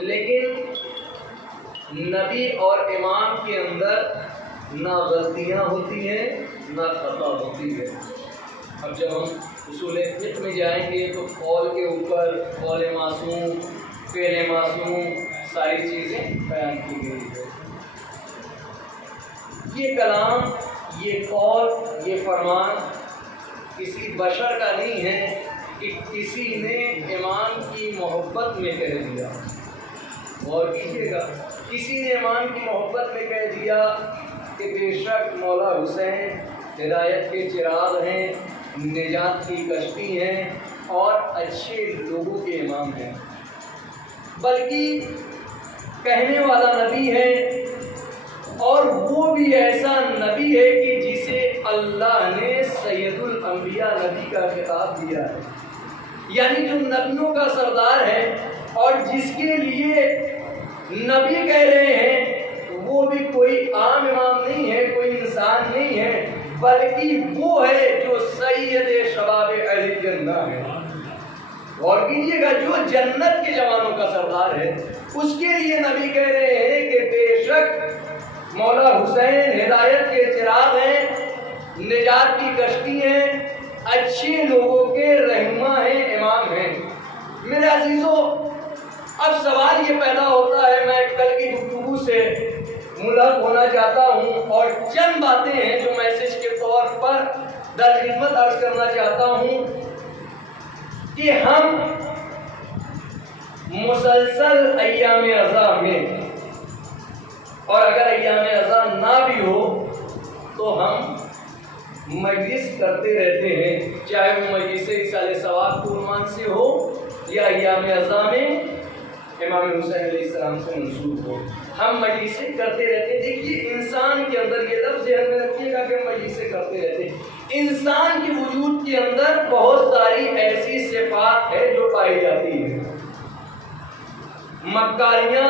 لیکن نبی اور امام کے اندر نہ غلطیاں ہوتی ہیں نہ خطا ہوتی ہے۔ اب جب ہم اصول فقہ میں جائیں گے تو قول کے اوپر قول معصوم، فعل معصوم، ساری چیزیں بیان کی گئی ہے۔ یہ کلام، یہ قول، یہ فرمان کسی بشر کا نہیں ہے کہ کسی نے امام کی محبت میں کہہ دیا۔ غور کیجیے گا، کسی نے امام کی محبت میں کہہ دیا کہ بے شک مولا حسین ہدایت کے چراغ ہیں، نجات کی کشتی ہیں اور اچھے لوگوں کے امام ہیں، بلکہ کہنے والا نبی ہے، اور وہ بھی ایسا نبی ہے کہ جسے اللہ نے سید الانبیاء نبی کا خطاب دیا ہے، یعنی جو نبیوں کا سردار ہے اور جس کے لیے نبی کہہ رہے ہیں وہ بھی کوئی عام امام نہیں ہے، کوئی انسان نہیں ہے، بلکہ وہ ہے جو سید شباب اہل جنہ ہے۔ اور کیجیے گا، جو جنت کے جوانوں کا سردار ہے اس کے لیے نبی کہہ رہے ہیں کہ بے شک مولا حسین ہدایت کے چراغ ہیں، نجات کی کشتی ہیں، اچھے لوگوں کے رہنما ہیں، امام ہیں۔ میرے عزیزو، اب سوال یہ پیدا ہوتا ہے، میں کل کی گفتگو سے ملحق ہونا چاہتا ہوں اور چند باتیں ہیں جو میسج کے طور پر در خدمت عرض کرنا چاہتا ہوں کہ ہم مسلسل ایام عزا میں، اور اگر ایام عزا نہ بھی ہو تو ہم مجلس کرتے رہتے ہیں، چاہے وہ مجلس ایصال ثواب کے عنوان سے ہو یا ایام عزا میں امام حسین علیہ السلام سے منسوب ہو، ہم مجلسیں کرتے رہتے ہیں۔ دیکھیے، انسان کے اندر، یہ لفظ ذہن میں رکھیے گا کہ ہم مجلسیں کرتے رہتے ہیں، انسان کے وجود کے اندر بہت ساری ایسی صفات ہے جو پائی جاتی ہیں۔ مکاریاں،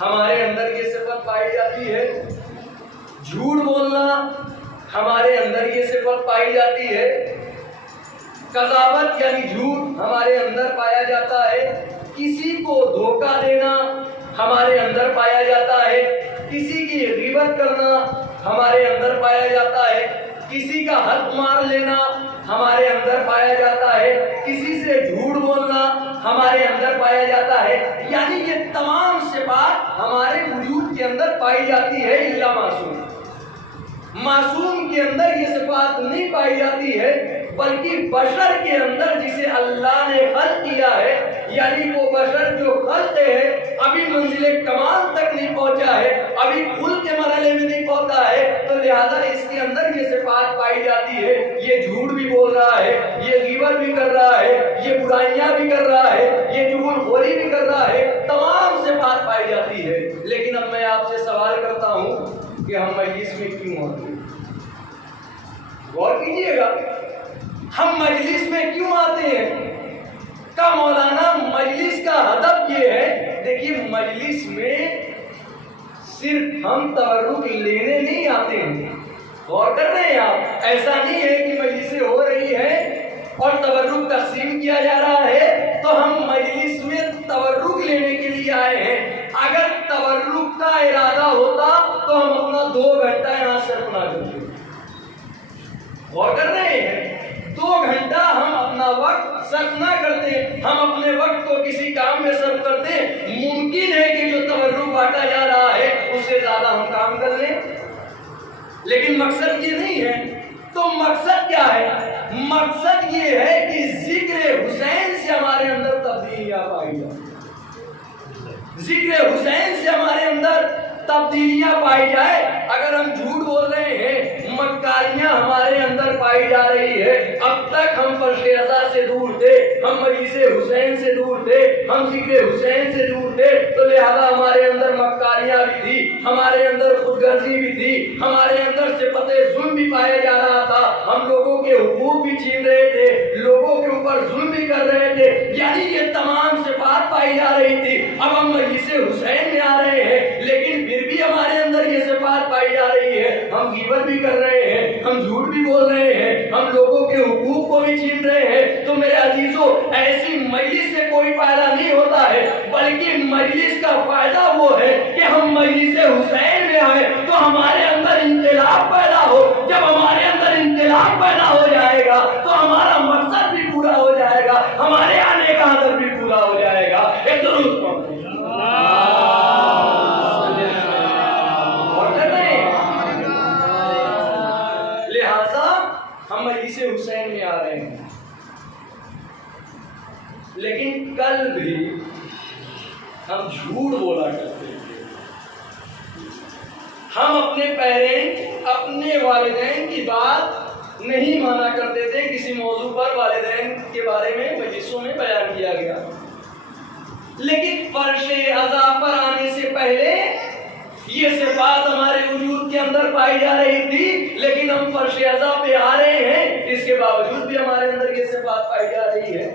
ہمارے اندر یہ صفت پائی جاتی ہے۔ جھوٹ بولنا، ہمارے اندر یہ صفت پائی جاتی ہے۔ قذابت یعنی جھوٹ ہمارے اندر پایا جاتا ہے۔ کسی کو دھوکہ دینا ہمارے اندر پایا جاتا ہے۔ کسی کی غیبت کرنا ہمارے اندر پایا جاتا ہے۔ کسی کا حق مار لینا ہمارے اندر پایا جاتا ہے۔ کسی سے جھوٹ بولنا ہمارے اندر پایا جاتا ہے۔ یعنی یہ تمام صفات ہمارے وجود کے اندر پائی جاتی ہے الا معصوم۔ معصوم کے اندر یہ صفات نہیں پائی جاتی ہے، بلکہ بشر کے اندر جسے اللہ نے خلق کیا ہے، یعنی وہ بشر جو خلق ہے ابھی منزل کمال تک نہیں پہنچا ہے، ابھی خلق کے مرحلے میں نہیں پہنچا ہے، تو لہذا اس کے اندر یہ صفات پائی جاتی ہے۔ یہ جھوٹ بھی بول رہا ہے، یہ غیبت بھی کر رہا ہے، یہ برائیاں بھی کر رہا ہے، یہ چغل خوری بھی کر رہا ہے، تمام صفات پائی جاتی ہے۔ لیکن اب میں آپ سے سوال کرتا ہوں کہ ہم مجلس میں کیوں آتے ہیں؟ غور کیجیے گا، ہم مجلس میں کیوں آتے ہیں؟ کا مولانا مجلس کا ہدف یہ ہے، دیکھیے مجلس میں صرف ہم تبرک لینے نہیں آتے ہیں۔ غور کر رہے ہیں آپ؟ ایسا نہیں ہے کہ مجلسیں ہو رہی ہیں اور تبرک تقسیم کیا جا رہا ہے تو ہم مجلس میں تبرک لینے کے لیے آئے ہیں۔ اگر تبرک کا ارادہ ہوتا تو ہم اپنا 2 گھنٹہ یہاں صرف نہ کرتے۔ غور کر رہے ہیں؟ 2 گھنٹہ ہم اپنا وقت صرف نہ کرتے، ہم اپنے وقت کو کسی کام میں صرف کرتے۔ ممکن ہے کہ جو تبرک بانٹا جا رہا ہے اس سے زیادہ ہم کام کر لیں، لیکن مقصد یہ نہیں ہے۔ تو مقصد کیا ہے؟ مقصد یہ ہے کہ ذکر حسین سے ہمارے اندر تبدیلیاں پائی جائیں، ذکر حسین سے ہمارے اندر تبدیلیاں پائی جائے۔ اگر ہم جھوٹ بول رہے ہیں، مکاریاں ہمارے اندر پائی جا رہی ہے، اب تک ہم فرش رضا سے دور تھے، ہم مجلس حسین سے دور تھے، ہم ذکر حسین سے دور تھے، تو لہذا ہمارے اندر مکاریاں بھی تھی، ہمارے اندر خود غرضی بھی تھی، ہمارے اندر صفت ظلم بھی پایا جا رہا تھا، ہم لوگوں کے حقوق بھی چھین رہے تھے، لوگوں کے اوپر ظلم بھی کر رہے تھے، یعنی یہ تمام صفات پائی جا رہی تھی۔ اب ہم مجلس حسین میں آ رہے ہیں لیکن پھر بھی ہمارے اندر یہ صفات پائی جا رہی ہے، ہم غیبت بھی کر رہے ہیں، ہم جھوٹ بھی بول رہے ہیں، ہم لوگوں کے حقوق کو بھی چھین رہے ہیں۔ تو میرے عزیزو، ایسی مجلس سے کوئی فائدہ نہیں ہوتا ہے، بلکہ مجلس کا فائدہ وہ ہے کہ ہم مجلس حسین میں آئے تو ہمارے اندر انقلاب پیدا ہو. جب ہمارے اندر انقلاب پیدا ہو جائے گا تو ہمارا مقصد بھی پورا ہو جائے گا, ہمارے آنے کا ہدف بھی پورا ہو جائے گا. ایک درود پڑھیں. لہذا ہم مجلس حسین میں آ رہے ہیں, لیکن کل بھی ہم جھوٹ بولا کرتے تھے. ہم اپنے پیرنٹ, اپنے والدین کی بات نہیں مانا کرتے تھے. کسی موضوع پر والدین کے بارے میں مجلسوں میں بیان کیا گیا, لیکن فرش عزا پر آنے سے پہلے یہ صفات ہمارے وجود کے اندر پائی جا رہی تھی, لیکن ہم فرش عزا پہ آ رہے ہیں, اس کے باوجود بھی ہمارے اندر یہ صفات پائی جا رہی ہے.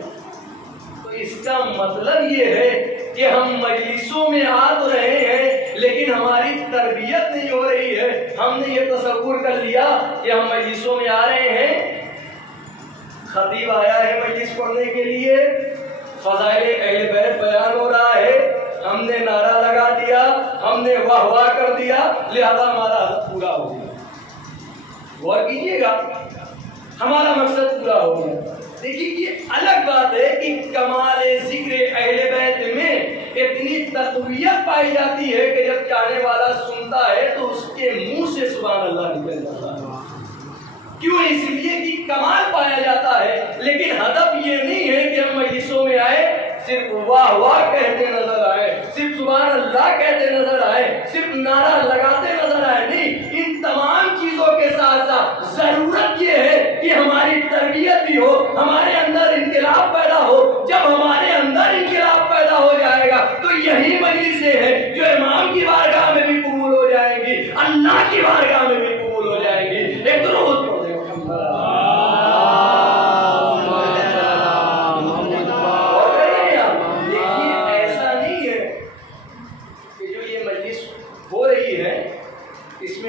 تو اس کا مطلب یہ ہے کہ ہم مجلسوں میں آ تو رہے ہیں, لیکن ہماری تربیت نہیں ہو رہی ہے. ہم نے یہ تصور کر لیا کہ ہم مجلسوں میں آ رہے ہیں, خطیب آیا ہے مجلس پڑھنے کے لیے, فضائل اہل بیت بیان ہو رہا ہے, ہم نے نعرہ لگا دیا, ہم نے واہ واہ کر دیا, لہذا ہمارا ہدف پورا ہو گیا. غور کیجیے گا, ہمارا مقصد پورا ہو گیا. دیکھیے یہ الگ بات ہے کہ کمال ذکر اہل بیت میں اتنی تقویت پائی جاتی ہے کہ جب چاہنے والا سنتا ہے تو اس کے منہ سے سبحان اللہ نکل جاتا ہے. کیوں؟ اس لیے کہ کمال پایا جاتا ہے. لیکن ہدف یہ نہیں ہے کہ ہم مجلسوں میں آئے صرف واہ واہ کہتے نظر آئے, صرف سبحان اللہ کہتے نظر آئے, صرف نعرہ لگاتے نظر آئے. نہیں, ان تمام چیزوں کے ساتھ ساتھ ضرورت یہ ہے کہ ہماری تربیت بھی ہو, ہمارے اندر انقلاب پیدا ہو. جب ہمارے اندر انقلاب پیدا ہو جائے گا تو یہی مجلسیں ہیں جو امام کی بارگاہ میں بھی قبول ہو جائیں گی, اللہ کی بارگاہ میں بھی قبول ہو جائیں گی. ایک درود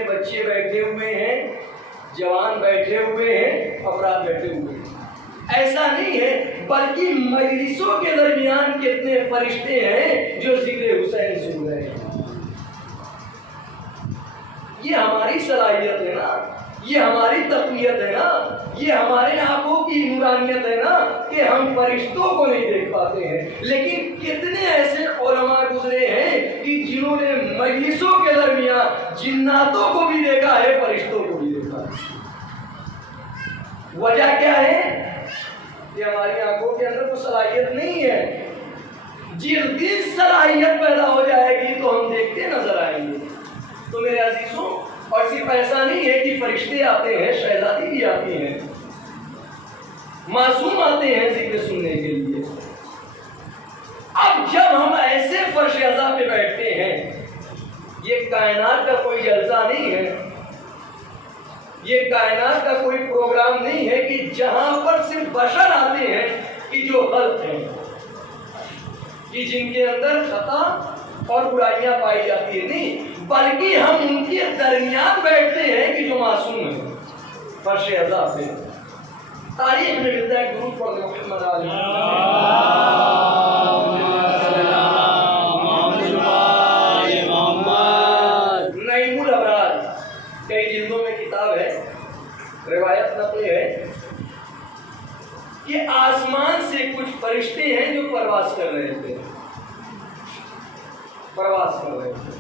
بچے بیٹھے ہوئے ہیں, جوان بیٹھے ہوئے ہیں, افراد بیٹھے ہوئے ہیں, ایسا نہیں ہے. بلکہ مجلسوں کے درمیان کتنے فرشتے ہیں جو ذکر حسین سن رہے ہیں. یہ ہماری صلاحیت ہے نا, یہ ہماری تقویت ہے نا, یہ ہمارے آنکھوں کی نورانیت ہے نا کہ ہم فرشتوں کو نہیں دیکھ پاتے ہیں. لیکن کتنے ایسے علماء گزرے ہیں کہ جنہوں نے مجلسوں کے درمیان جناتوں کو بھی دیکھا ہے, فرشتوں کو بھی دیکھا ہے. وجہ کیا ہے؟ کہ ہماری آنکھوں کے اندر کوئی صلاحیت نہیں ہے. جس دن صلاحیت پیدا ہو جائے گی تو ہم دیکھتے نظر آئیں گے. تو میرے عزیزوں, اور صرف ایسا نہیں ہے کہ فرشتے آتے ہیں, شہزادی بھی آتی ہیں, معصوم آتے ہیں ذکر سننے کے لیے. اب جب ہم ایسے فرش عزا پہ بیٹھتے ہیں, یہ کائنات کا کوئی جلسہ نہیں ہے, یہ کائنات کا کوئی پروگرام نہیں ہے کہ جہاں پر صرف بشر آتے ہیں کہ جو غلط ہیں, کہ جن کے اندر خطا اور برائیاں پائی جاتی ہیں. نہیں, بلکہ ہم ان کے درمیان بیٹھتے ہیں کہ جو معصوم ہیں. فرش عزا پہ تاریخ میں ملتا ہے, درود پڑھ محمد علی نعیم الابرار, کئی جلدوں میں کتاب ہے, روایت نقل ہے کہ آسمان سے کچھ فرشتے ہیں جو پرواز کر رہے تھے, پرواز کر رہے تھے.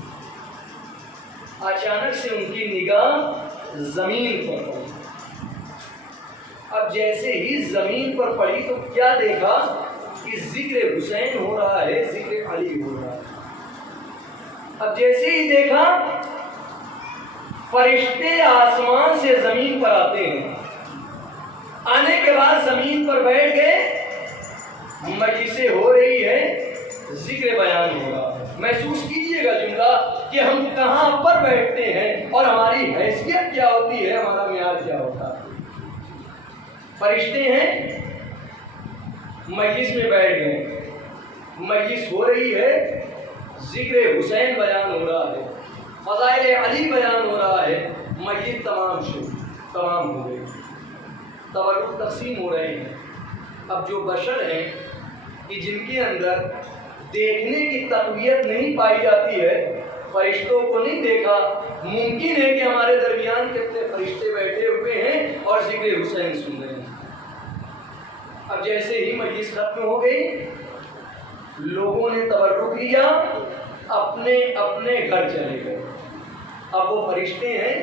اچانک سے ان کی نگاہ زمین پر پڑی. اب جیسے ہی زمین پر پڑی تو کیا دیکھا کہ ذکر حسین ہو رہا ہے, ذکر علی ہو رہا ہے. اب جیسے ہی دیکھا فرشتے آسمان سے زمین پر آتے ہیں, آنے کے بعد زمین پر بیٹھ گئے, مجلسیں ہو رہی ہے, ذکر بیان ہو رہا ہے. محسوس کیجئے گا جملہ کہ ہم کہاں پر بیٹھتے ہیں اور ہماری حیثیت کیا ہوتی ہے, ہمارا معیار کیا ہوتا ہے. فرشتے ہیں, مجلس میں بیٹھ گئے, مجلس ہو رہی ہے, ذکر حسین بیان ہو رہا ہے, فضائل علی بیان ہو رہا ہے. مجلس تمام ہو گئی, تبرک تقسیم ہو رہے ہیں. اب جو بشر ہیں کہ جن کے اندر دیکھنے کی تقویت نہیں پائی جاتی ہے، فرشتوں کو نہیں دیکھا، ممکن ہے کہ ہمارے درمیان کتنے فرشتے بیٹھے ہوئے ہیں اور ذکر حسین سن رہے ہیں۔ اب جیسے ہی مجلس ختم ہو گئی، لوگوں نے تبرک لیا، اپنے اپنے گھر چلے گئے۔ اب وہ فرشتے ہیں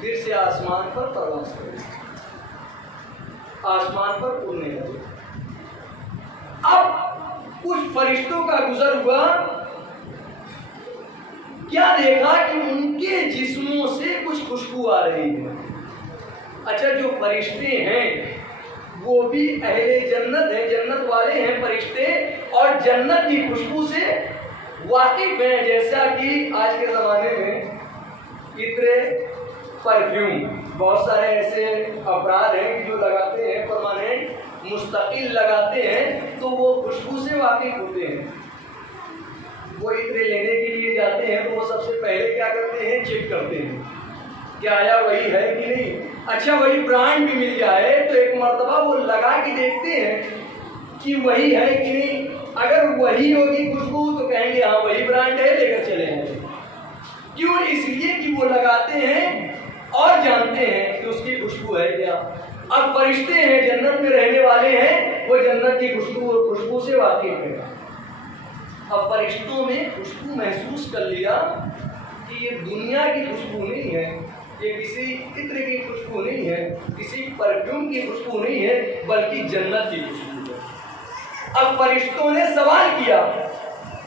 پھر سے آسمان پر پرواز کرے، آسمان پر اڑنے لگے۔ اب کچھ فرشتوں کا گزر ہوا، کیا دیکھا کہ ان کے جسموں سے کچھ خوشبو آ رہی ہے۔ اچھا، جو فرشتے ہیں وہ بھی اہل جنت ہیں، جنت والے ہیں فرشتے، اور جنت کی خوشبو سے واقف ہیں۔ جیسا کہ آج کے زمانے میں عطر، پرفیوم، بہت سارے ایسے افراد ہیں کہ جو لگاتے ہیں، پرماننٹ مستقل لگاتے ہیں، تو وہ خوشبو سے واقف ہوتے ہیں۔ وہ عطر لینے کے لیے جاتے ہیں تو وہ سب سے پہلے کیا کرتے ہیں؟ چیک کرتے ہیں کہ آیا وہی ہے کہ نہیں۔ اچھا، وہی برانڈ بھی مل جائے تو ایک مرتبہ وہ لگا کے دیکھتے ہیں کہ وہی ہے کہ نہیں۔ اگر وہی ہوگی خوشبو تو کہیں گے ہاں وہی برانڈ ہے، لے کر چلے جائیں۔ کیوں؟ اس لیے کہ وہ لگاتے ہیں اور جانتے ہیں کہ اس کی خوشبو ہے کیا۔ اب فرشتے ہیں، جنت میں رہنے والے ہیں، وہ جنت کی خوشبو سے واقف ہیں۔ اب فرشتوں نے خوشبو محسوس کر لیا کہ یہ دنیا کی خوشبو نہیں ہے، یہ کسی عطر کی خوشبو نہیں ہے، کسی پرفیوم کی خوشبو نہیں ہے، بلکہ جنت کی خوشبو ہے۔ اب فرشتوں نے سوال کیا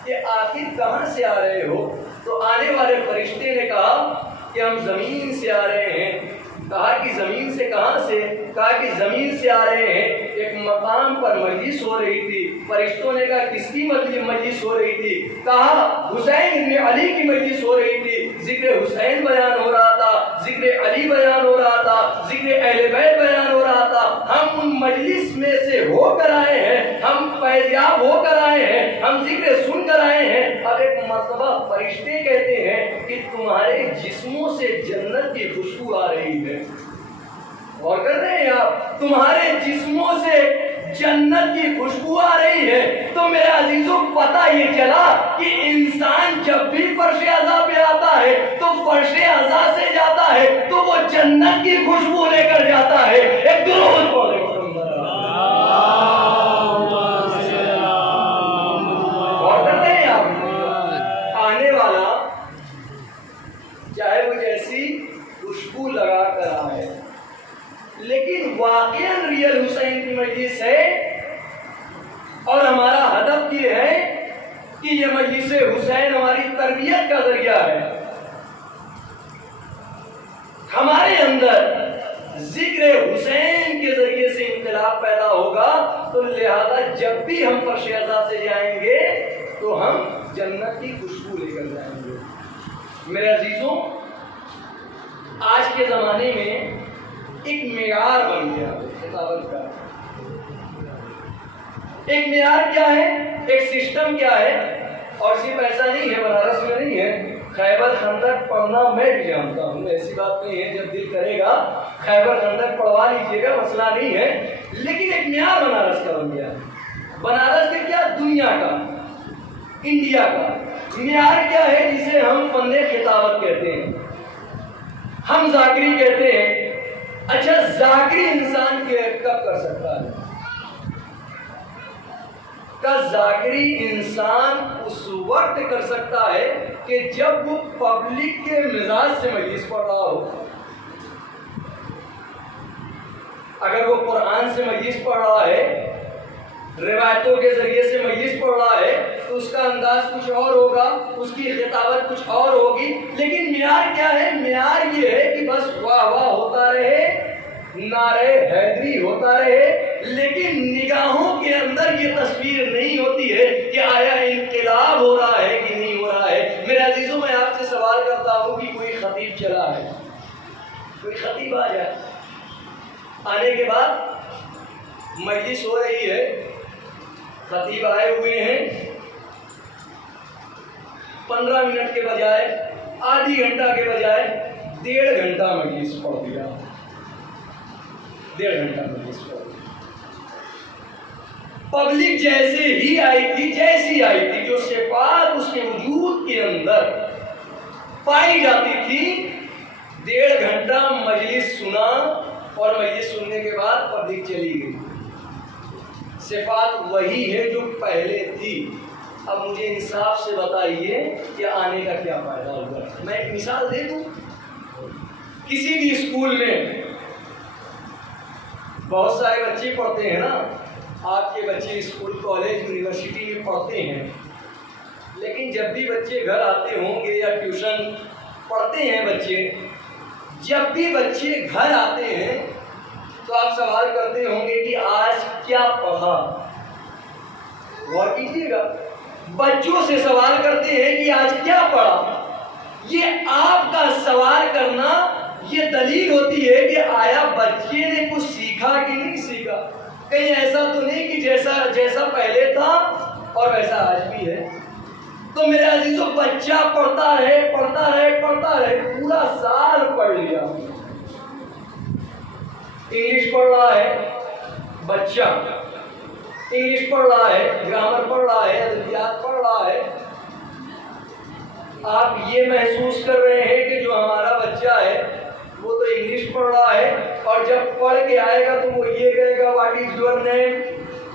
کہ آخر کہاں سے آ رہے ہو؟ تو آنے والے فرشتے نے کہا کہ ہم زمین سے آ رہے ہیں۔ کہا کہ زمین سے کہاں سے؟ کہا کہ زمین سے آ رہے ہیں، ایک مقام پر مجلس ہو رہی تھی۔ فرشتوں نے کہا کس کی مجلس ہو رہی تھی؟ کہا حسین ابن علی کی مجلس ہو رہی تھی، ذکر حسین بیان ہو رہا تھا، ذکر علی بیان ہو رہا تھا، ذکر اہل بیت بیان ہو رہا تھا۔ ہم ان مجلس میں سے ہو کر آئے ہیں، ہم فیضیاب ہو کر آئے ہیں، ہم ذکر سن کر آئے ہیں۔ اب ایک مرتبہ فرشتے کہتے ہیں کہ تمہارے جسموں سے جنت کی خوشبو آ رہی ہے۔ غور کر رہے ہیں آپ؟ تمہارے جسموں سے جنت کی خوشبو آ رہی ہے۔ تو میرے عزیزوں، پتہ یہ چلا کہ انسان جب بھی فرش اعضا پہ آتا ہے تو فرش اعضا سے جاتا ہے تو وہ جنت کی خوشبو لے کر جاتا ہے۔ ایک درود پڑھیں۔ غور کر رہے ہیں آپ؟ آنے والا چاہے وہ جیسی خوشبو لگا کر آئے، لیکن واقعاً ریئل حسین کی مجلس ہے، اور ہمارا ہدف یہ ہے کہ یہ مجلس حسین ہماری تربیت کا ذریعہ ہے۔ ہمارے اندر ذکر حسین کے ذریعے سے انقلاب پیدا ہوگا، تو لہذا جب بھی ہم فرش اعضا سے جائیں گے تو ہم جنت کی خوشبو لے کر جائیں گے۔ میرے عزیزوں، آج کے زمانے میں ایک معیار بن گیا خطابت کا۔ ایک معیار کیا ہے؟ ایک سسٹم کیا ہے؟ اور صرف ایسا نہیں ہے، بنارس میں نہیں ہے، خیبر خندق پڑھنا میں بھی جانتا ہوں، ایسی بات نہیں ہے، جب دل کرے گا خیبر خندق پڑھوا لیجیے گا، مسئلہ نہیں ہے۔ لیکن ایک معیار بنارس کا بن گیا۔ بنارس کا کیا؟ دنیا کا، انڈیا کا معیار کیا ہے؟ جسے ہم فن خطابت کہتے ہیں، ہم ذاکری کہتے ہیں۔ اچھا، ذاکری انسان کب کر سکتا ہے؟ ذاکری انسان اس وقت کر سکتا ہے کہ جب وہ پبلک کے مزاج سے مجلس پڑھ رہا ہو۔ اگر وہ قرآن سے مجلس پڑھ رہا ہے، روایتوں کے ذریعے سے مجلس پڑھ رہا ہے، تو اس کا انداز کچھ اور ہوگا، اس کی خطابت کچھ اور ہوگی۔ لیکن معیار کیا ہے؟ معیار یہ ہے کہ بس واہ واہ ہوتا رہے، نعرے حیدری ہوتا رہے، لیکن نگاہوں کے اندر یہ تصویر نہیں ہوتی ہے کہ آیا انقلاب ہو رہا ہے کہ نہیں ہو رہا ہے۔ میرے عزیزوں، میں آپ سے سوال کرتا ہوں کہ کوئی خطیب چلا ہے، کوئی خطیب آ جائے، آنے کے بعد مجلس ہو رہی ہے، خطیب آئے ہوئے ہیں، 15 منٹ کے بجائے، آدھی گھنٹہ کے بجائے 1.5 گھنٹہ مجلس پڑھ دیا، 1.5 گھنٹہ مجلس پڑھ دیا۔ پبلک جیسے ہی آئی تھی، جیسی آئی تھی، جو کے وجود کے اندر پائی جاتی تھی. 1.5 گھنٹہ مجلس سنا اور مجلس سننے کے بعد پبلک چلی گئی. صفات وہی ہے جو پہلے تھی. اب مجھے انصاف سے بتائیے کہ آنے کا کیا فائدہ ہوگا. میں ایک مثال دے دوں. کسی بھی اسکول میں بہت سارے بچے پڑھتے ہیں نا. آپ کے بچے اسکول کالج یونیورسٹی میں پڑھتے ہیں, لیکن جب بھی بچے گھر آتے ہوں گے یا ٹیوشن پڑھتے ہیں بچے, جب بھی بچے گھر آتے ہیں تو آپ سوال کرتے ہوں گے کہ آج کیا پڑھا. غور کیجیے گا, بچوں سے سوال کرتے ہیں کہ آج کیا پڑھا. یہ آپ کا سوال کرنا یہ دلیل ہوتی ہے کہ آیا بچے نے کچھ سیکھا کہ نہیں سیکھا. کہیں ایسا تو نہیں کہ جیسا پہلے تھا اور ویسا آج بھی ہے. تو میرے عزیزوں, بچہ پڑھتا رہے پورا سال پڑھ لیا. انگلش پڑھ رہا ہے بچہ, انگلش پڑھ رہا ہے, گرامر پڑھ رہا ہے, ادبیات پڑھ رہا ہے. آپ یہ محسوس کر رہے ہیں کہ جو ہمارا بچہ ہے وہ تو انگلش پڑھ رہا ہے اور جب پڑھ کے آئے گا تو وہ یہ کہے گا واٹ از یور نیم.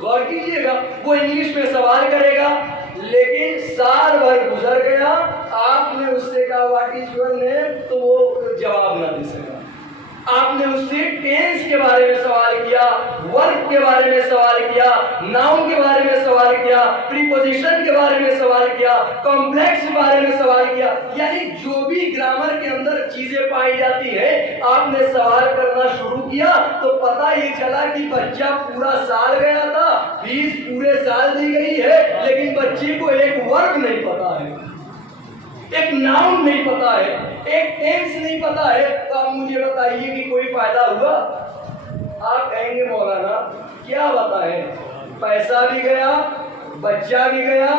غور کیجیے گا, وہ انگلش میں سوال کرے گا, لیکن سال بھر گزر گیا, آپ نے اس سے کہا واٹ از یور نیم تو وہ جواب نہ دے سکا. آپ نے اس سے ٹینس کے بارے میں سوال کیا, ورب کے بارے میں سوال کیا, ناؤن کے بارے میں سوال کیا, پریپوزیشن کے بارے میں سوال کیا, کمپلیکس کے بارے میں سوال کیا. یعنی جو بھی گرامر کے اندر چیزیں پائی جاتی ہیں آپ نے سوال کرنا شروع کیا تو پتہ یہ چلا کہ بچہ پورا سال گیا تھا, فیس پورے سال دی گئی ہے, لیکن بچے کو ایک ورب نہیں پتا ہے, ایک ناؤن نہیں پتا ہے, ایک ٹینس نہیں پتا ہے. تو آپ مجھے بتائیے کہ کوئی فائدہ ہوا. آپ کہیں گے مولانا کیا بتائیں, پیسہ بھی گیا, بچہ بھی گیا,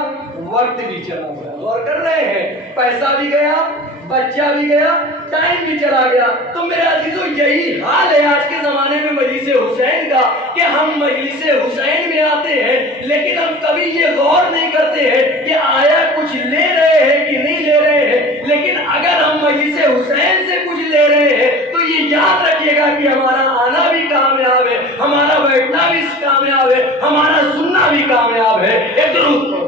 وقت بھی چلا گیا. غور کر رہے ہیں, پیسہ بھی گیا, بچہ بھی گیا, ٹائم بھی چلا گیا. تو میرے عزیزو یہی حال ہے آج کے زمانے میں مجلس حسین کا کہ ہم مجلس حسین میں آتے ہیں لیکن ہم کبھی یہ غور نہیں کرتے ہیں کہ آیا کچھ لے رہے ہیں کہ نہیں لے رہے ہیں. لیکن اگر ہم مجلس حسین سے کچھ لے رہے ہیں تو یہ یاد رکھیے گا کہ ہمارا آنا بھی کامیاب ہے, ہمارا بیٹھنا بھی کامیاب ہے, ہمارا سننا بھی کامیاب ہے. ایک درود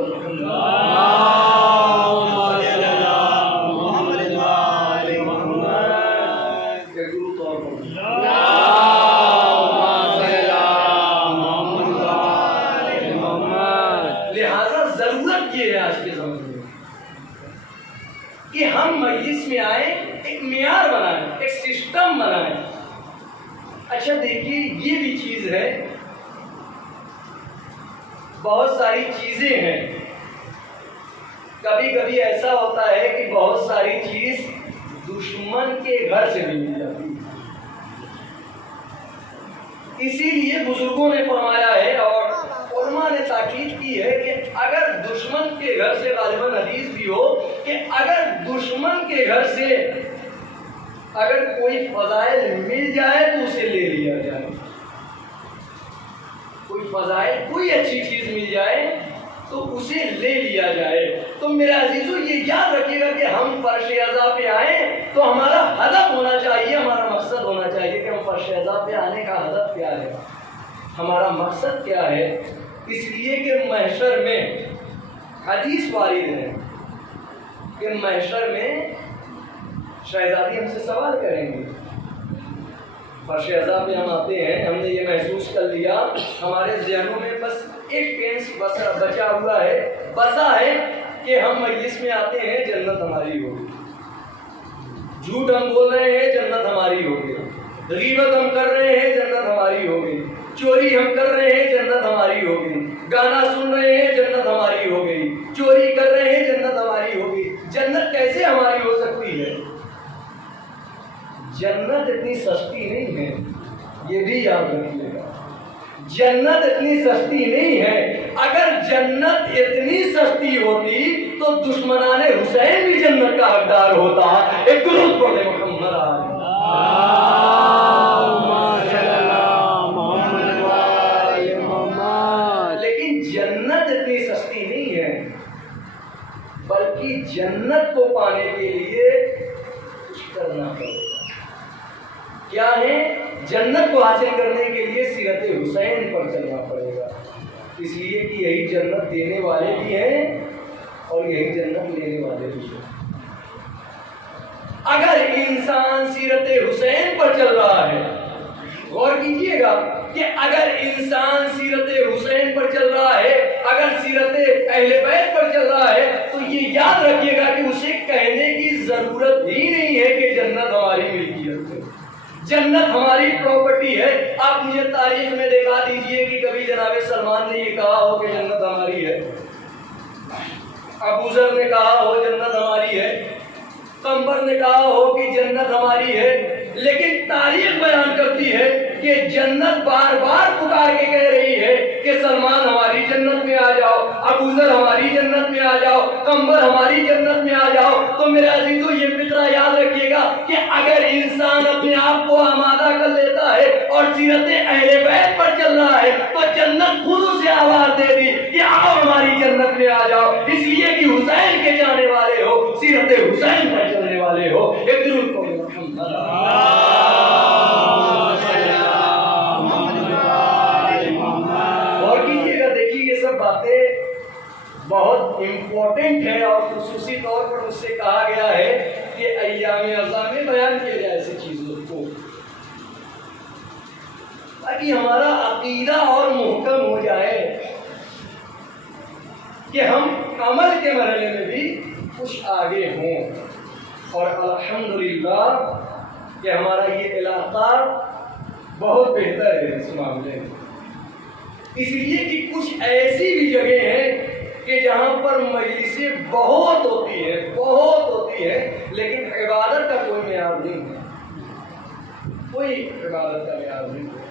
کہ ہم مجلس میں آئیں, ایک معیار بنائیں, ایک سسٹم بنائیں. اچھا دیکھیے یہ بھی چیز ہے, بہت ساری چیزیں ہیں. کبھی کبھی ایسا ہوتا ہے کہ بہت ساری چیز دشمن کے گھر سے بھی مل جاتی ہے. اسی لیے بزرگوں نے فرمایا ہے اور علماء نے تاکید کی ہے کہ اگر دشمن کے گھر سے, غالباً حدیث بھی ہو کہ اگر دشمن کے گھر سے اگر کوئی فضائل مل جائے تو اسے لے لیا جائے. کوئی فضائل, کوئی اچھی چیز مل جائے تو اسے لے لیا جائے. تو میرے عزیزو یہ یاد رکھیے گا کہ ہم فرش اعضاء پہ آئیں تو ہمارا ہدف ہونا چاہیے, ہمارا مقصد ہونا چاہیے کہ ہم فرش اعضاء پہ آنے کا ہدف کیا ہے, ہمارا مقصد کیا ہے. اس لیے کہ محشر میں حدیث وارد ہے کہ محشر میں شہزادی ہم سے سوال کریں گے. فرش اعضاء پہ ہم آتے ہیں, ہم نے یہ محسوس کر لیا, ہمارے ذہنوں میں بس ایک ٹینس بچا ہوا ہے, بسا ہے کہ ہم مجلس میں آتے ہیں جنت ہماری ہوگی, جھوٹ ہم بول رہے ہیں جنت ہماری ہوگی, غیبت ہم کر رہے ہیں جنت ہماری ہوگی, چوری ہم کر رہے ہیں جنت ہماری ہوگی, گانا سن رہے ہیں جنت ہماری ہو گئی, چوری کر رہے ہیں جنت ہماری ہوگی. جنت کیسے ہماری ہو سکتی ہے؟ جنت اتنی سستی نہیں ہے, یہ بھی یاد رکھیے گا. جنت اتنی سستی نہیں ہے. اگر جنت اتنی سستی ہوتی تو دشمنان حسین بھی جنت کا حقدار ہوتا. ایک درود پڑھیں محمد آل لیکن جنت اتنی سستی نہیں ہے, بلکہ بلکہ جنت کو پانے کے لیے کچھ کرنا پڑے گا۔ کیا ہے؟ جنت کو حاصل کرنے کے لیے سیرت حسین پر چلنا پڑے گا، اس لیے کہ یہی جنت دینے والے بھی ہیں اور یہی جنت لینے والے بھی ہیں۔ اگر انسان سیرت حسین پر چل رہا ہے، غور کیجئے گا کہ اگر انسان سیرت حسین پر چل رہا ہے، اگر سیرت اہل بیت پر چل رہا ہے، تو یہ یاد رکھیے گا کہ اسے کہنے کی ضرورت ہی نہیں ہے کہ جنت ہماری ملکیت ہے، جنت ہماری پراپرٹی ہے۔ آپ مجھے تاریخ میں دکھا دیجئے کہ کبھی جناب سلمان نے یہ کہا ہو کہ جنت ہماری ہے، ابو ذر نے کہا ہو جنت ہماری ہے، قمبر نے کہا ہو کہ جنت ہماری ہے، لیکن تاریخ بیان کرتی ہے کہ جنت بار بار پکار کے کہہ رہی ہے کہ سلمان ہماری جنت میں آ جاؤ، ابو ذر ہماری جنت میں آ جاؤ، قمبر ہماری جنت میں آ جاؤ۔ تو میرے عزیزو یہ فطرہ یاد رکھیے گا کہ اگر انسان اپنے آپ کو آمادہ کر لیتا ہے اور سیرت اہل بیت پر چل رہا ہے تو جنت خود اسے آواز دے دی کہ آؤ ہماری جنت میں آ جاؤ، اس لیے کہ حسین کے جانے والے ہو، سیرت حسین پر چلنے والے ہو۔ ایک درود کو بہت امپورٹنٹ ہے اور خصوصی طور پر اس سے کہا گیا ہے کہ ایام عزا میں بیان کیا جائے ایسی چیزوں کو، تاکہ ہمارا عقیدہ اور محکم ہو جائے کہ ہم عمل کے مرحلے میں بھی کچھ آگے ہوں۔ اور الحمدللہ کہ ہمارا یہ علاقہ بہت بہتر ہے اس معاملے میں، اس لیے کہ کچھ ایسی بھی جگہ ہیں کہ جہاں پر مجلسیں بہت ہوتی ہے لیکن عبادت کا کوئی معیار نہیں ہے، کوئی عبادت کا معیار نہیں ہے۔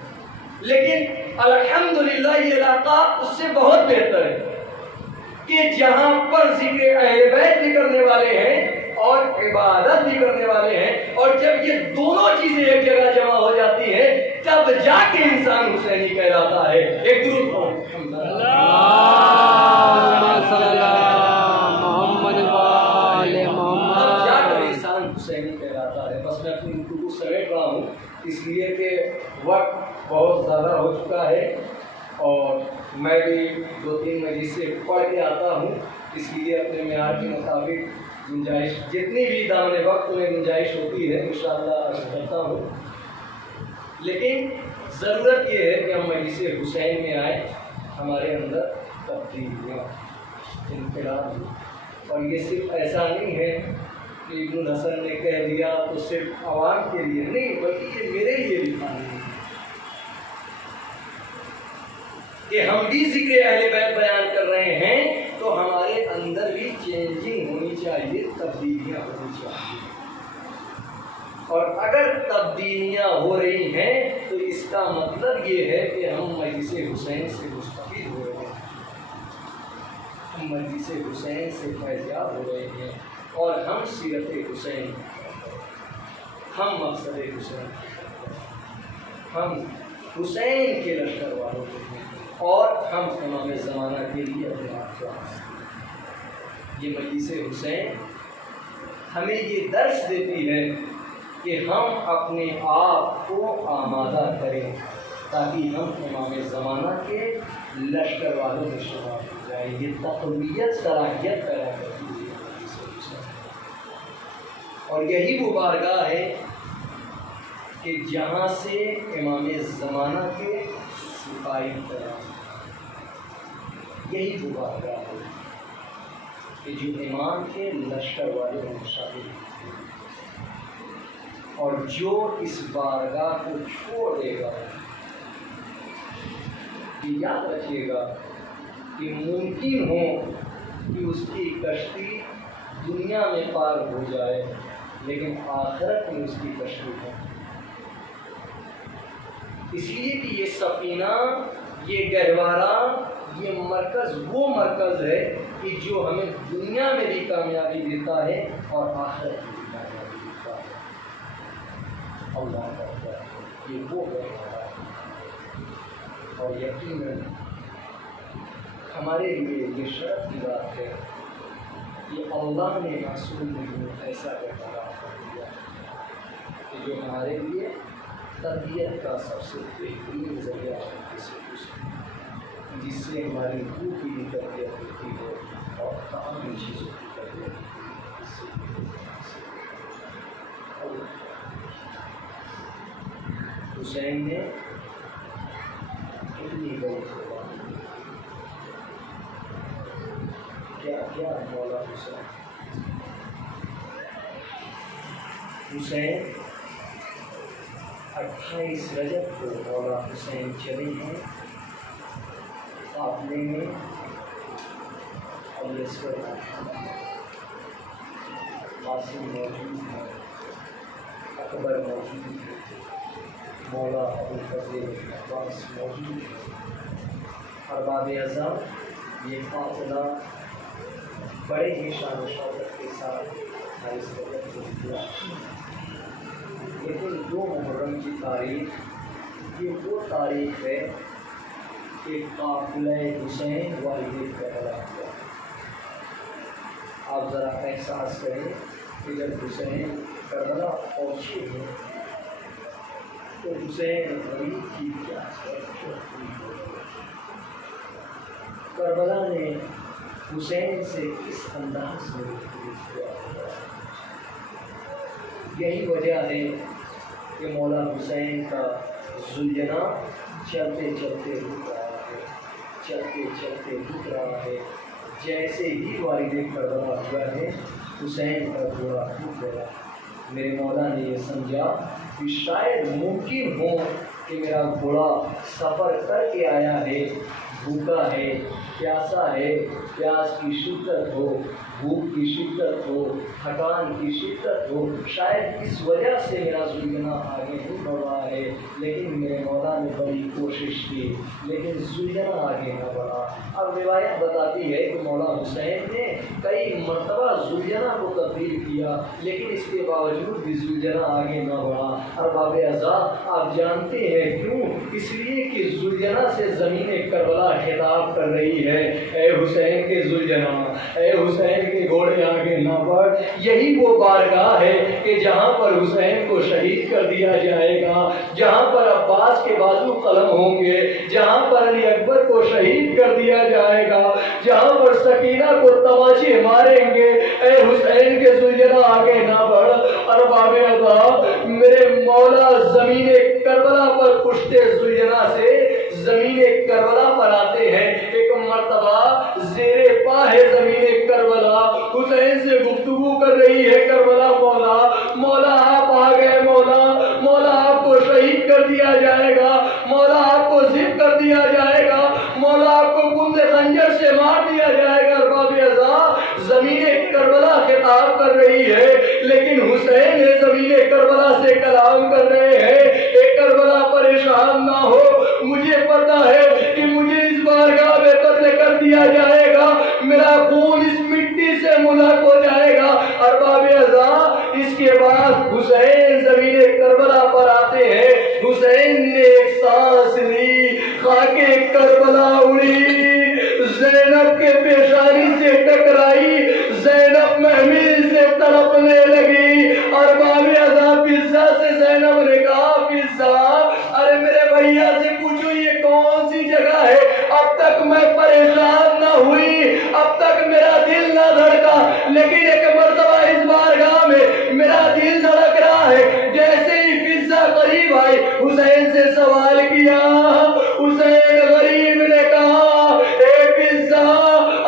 لیکن الحمدللہ یہ علاقہ اس سے بہت بہتر ہے کہ جہاں پر ذکر اہل بیت بھی کرنے والے ہیں اور عبادت بھی کرنے والے ہیں، اور جب یہ دونوں چیزیں ایک جگہ جمع ہو جاتی ہیں تب جا کے انسان حسینی کہلاتا ہے۔ ایک درود اس لیے کہ وقت بہت زیادہ ہو چکا ہے اور میں بھی 2-3 مجلسیں پڑھ کے آتا ہوں، اس لیے اپنے معیار کے مطابق گنجائش جتنی بھی دامن وقت میں گنجائش ہوتی ہے انشاءاللہ عرض کرتا ہوں۔ لیکن ضرورت یہ ہے کہ ہم مجلس حسین میں آئیں، ہمارے اندر تبدیلیاں انقلاب ہو، اور یہ صرف ایسا نہیں ہے کہ ابن حسن نے کہہ دیا تو صرف عوام کے لیے نہیں، بلکہ یہ میرے لیے بھی قانون ہے کہ ہم بھی ذکر اہل بیت بیان کر رہے ہیں تو ہمارے اندر بھی چینجنگ ہونی چاہیے، تبدیلیاں ہونی چاہیے، اور اگر تبدیلیاں ہو رہی ہیں تو اس کا مطلب یہ ہے کہ ہم مجلس حسین سے مستفید ہو رہے ہیں، ہم مجلس حسین سے فیضیاب ہو رہے ہیں، اور ہم سیرت حسین، ہم مقصد حسین، ہم حسین کے لشکر والوں کے ہیں، اور ہم امام زمانہ کے لیے اپنے آپ کو یہ مجلس حسین ہمیں یہ درس دیتی ہے کہ ہم اپنے آپ کو آمادہ کریں تاکہ ہم امام زمانہ کے لشکر والوں میں شمار ہو جائیں۔ یہ تقویت صلاحیت پیدا کرتی ہے مجلس حسین، اور یہی وہ بارگاہ ہے کہ جہاں سے امام زمانہ کے سپاہی پیدا ہوتے، یہی وہ بارگاہ ہے کہ جو امام کے لشکر والے میں شامل ہوتے ہیں، اور جو اس بارگاہ کو چھوڑ دے گا، یہ یاد رکھیے گا کہ ممکن ہو کہ اس کی کشتی دنیا میں پار ہو جائے لیکن آخرت میں اس کی کشتی ہے، اس لیے کہ یہ سفینہ، یہ گہوارہ، یہ مرکز وہ مرکز ہے کہ جو ہمیں دنیا میں بھی کامیابی دیتا ہے اور آخرت میں بھی کامیابی دیتا ہے۔ اللہ کا یہ وہ گہوارہ ہے، اور یقیناً ہمارے لیے یہ شرف کی بات ہے کہ اللہ نے معصوم میں ایسا برقرار کر دیا کہ جو ہمارے لیے تربیت کا سب سے بہترین ذریعہ ہے کسی کو، جس سے ہماری روح کی بھی تربیت ہوتی ہے اور تمام چیزوں کی تربیت ہوتی ہے۔ حسین نے کتنی بڑی قربانی دی، کیا کیا مولا حسین 28 رجب کو مولا حسین چلے ہیں قافلے میں، اور اس پر قاسم موجود ہے، اکبر موجود ہے، مولا ابوالفضل عباس موجود ہے، ارباب اعظم۔ یہ قافلہ بڑے ہی شان و شوکت کے ساتھ 28 رجب کو نکلا، لیکن 2 محرم کی تاریخ یہ وہ تاریخ ہے کہ قافلہ حسین والد کربلا ہوا۔ آپ ذرا احساس کریں کہ جب حسین کربلا پہنچے ہیں تو حسین غریب کی کیا کربلا نے حسین سے کس انداز میں کیا۔ یہی وجہ ہے کہ مولا حسین کا زلجنا چلتے چلتے رک رہا ہے، چلتے چلتے رک رہا ہے۔ جیسے ہی والد کربلا ہوا ہے حسین کا گھوڑا رک گیا۔ میرے مولا نے یہ سمجھا کہ شاید ممکن ہو کہ میرا گھوڑا سفر کر کے آیا ہے، بھوکا ہے، پیاسا ہے، پیاس کی شدت ہو، بھوک کی شدت ہو، تھکان کی شدت ہو، شاید اس وجہ سے میرا زلجنا آگے نہیں بڑھ رہا ہے۔ لیکن میرے مولا نے بڑی کوشش کی لیکن زلجنا آگے نہ بڑھا۔ اب روایت بتاتی ہے کہ مولا حسین نے کئی مرتبہ زلجنا کو تبدیل کیا لیکن اس کے باوجود بھی زلجنا آگے نہ بڑھا۔ ارباب اعضاء، آپ جانتے ہیں کیوں؟ اس لیے کہ زلجنا سے زمین کربلا خطاب کر رہی ہے، اے حسین کے زلجنا، اے حسین کے گھوڑے آگے نہ بڑھ۔ یہی وہ بارگاہ ہے کہ جہاں پر حسین کو شہید کر دیا جائے گا، جہاں پر عباس کے بازو قلم ہوں گے، جہاں پر علی اکبر کو شہید کر دیا جائے گا، جہاں پر سکینہ کو تماچے ماریں گے، اے حسین کے زلجنا آگے نہ بڑھ۔ ارباب اعضاء، میرے مولا زمین کربلا پر پشتے زلجنا سے زمین کربلا پر آتے ہیں۔ ایک مرتبہ زیر پا ہے زمین کربلا، حسین سے گفتگو کر رہی ہے کربلا، مولا مولا آپ آ گئے، مولا مولا آپ کو شہید کر دیا جائے گا، مولا آپ کو ذبح کر دیا جائے گا، مولا آپ کو گوند خنجر سے مار دیا جائے گا۔ ارباب اعضاء، زمین کربلا خطاب کر رہی ہے لیکن حسین زمین کربلا سے کلام کر رہے ہیں، اے کربلا پریشان نہ ہو، مجھے پتا ہے کہ مجھے اس بارگاہ میں قتل کر دیا جائے گا، میرا خون اس مٹی سے ملک ہو جائے گا۔ ارباب اعضاء، اس کے بعد حسین زمین کربلا پر آتے ہیں۔ حسین نے ایک سانس لی، خاک کربلا اڑی، زینب کے پیشانی سے ٹکرائی، زینب محمل سے تڑپنے لگی۔ ارباب اعضاء، فضہ سے زینب نے کہا، فضہ ارے میرے بھیا سے پوچھو یہ کون سی جگہ ہے، اب تک میں پریشان نہ ہوئی، اب تک میرا دل نہ دھڑکا، لیکن ایک مرتبہ اس بارگاہ میں میرا دل دھڑک رہا ہے۔ جیسے ہی فضہ قریب آئی حسین سے سوال کیا، حسین غریب نے کہا، اے فضہ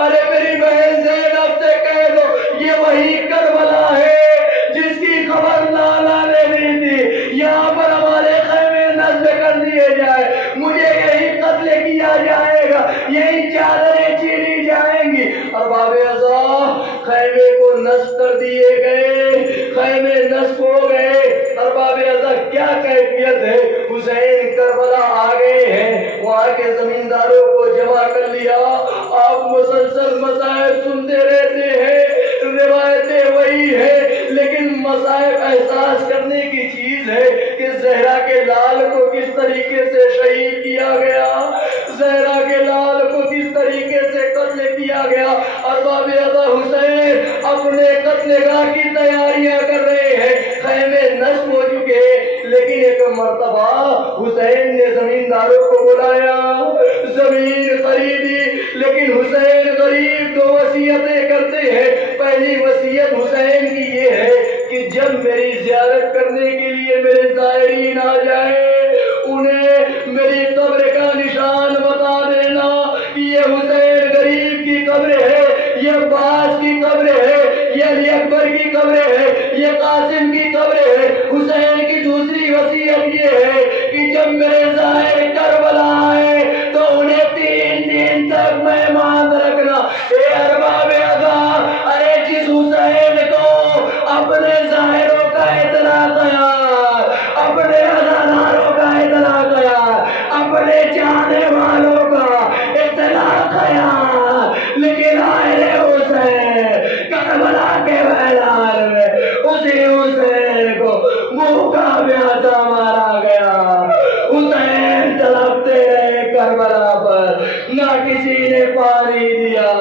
ارے میری بہن زینب سے کہہ دو یہ وہی کربلا ہے جس کی خبر لالا نے دی تھی، یہاں پر ہمارے خیمے نصب کر دیے جائے، مجھے یہی قتل کیا جائے گا، یہی چادریں چیری جائیں گی۔ ارباب اعضاء، خیمے کو نصب کر دیے گئے، خیمے نصب ہو گئے۔ ارباب اعضاء، کیا کیفیت ہے؟ حسین کربلا آ گئے ہیں، وہاں کے زمینداروں کو جمع کر لیا، آپ مسلسل مسائل سنتے رہتے ہیں، روایتیں وہی ہے لیکن مسائل احساس کرنے کی چیز ہے کہ زہرا کے لال کو کس طریقے سے شہید کیا گیا، زہرا کے لال کو کس طریقے سے قتل کیا گیا۔ ارباب اعضاء، حسین اپنے قتل گاہ کی تیاریاں کر رہے ہیں، خیمے نصب ہو چکے ہیں، لیکن ایک مرتبہ حسین نے زمینداروں کو بلایا، زمین خریدی، لیکن حسین غریب دو وصیتیں کرتے ہیں۔ پہلی وصیت حسین کی یہ ہے کہ جب میری زیارت کرنے کے لیے میرے زائرین آ جائیں، انہیں میری قبر کا نشان بتا دینا کہ یہ حسین غریب کی قبر ہے، یہ عباس کی قبر ہے، یہ علی اکبر کی قبر ہے، یہ قاسم کی قبر ہے۔ حسین کی دوسری وصیت یہ ہے کہ جب میرے زائر کربلا آئے تو انہیں 3 دن تک مہمان رکھنا۔ اے ارباب ادا، ارے جس حسین کو اپنے زائروں کا اطلاع کیا، اپنے عزاداروں کا اطلاع کیا، اپنے چاہنے والوں کا اطلاع کیا، لیکن آئے حسین کربلا کے میدان میں اسی حسین کو بھوکا پیاسا مارا گیا۔ حسین تڑپتے رہے کربلا پر، نہ کسی نے پانی دیا،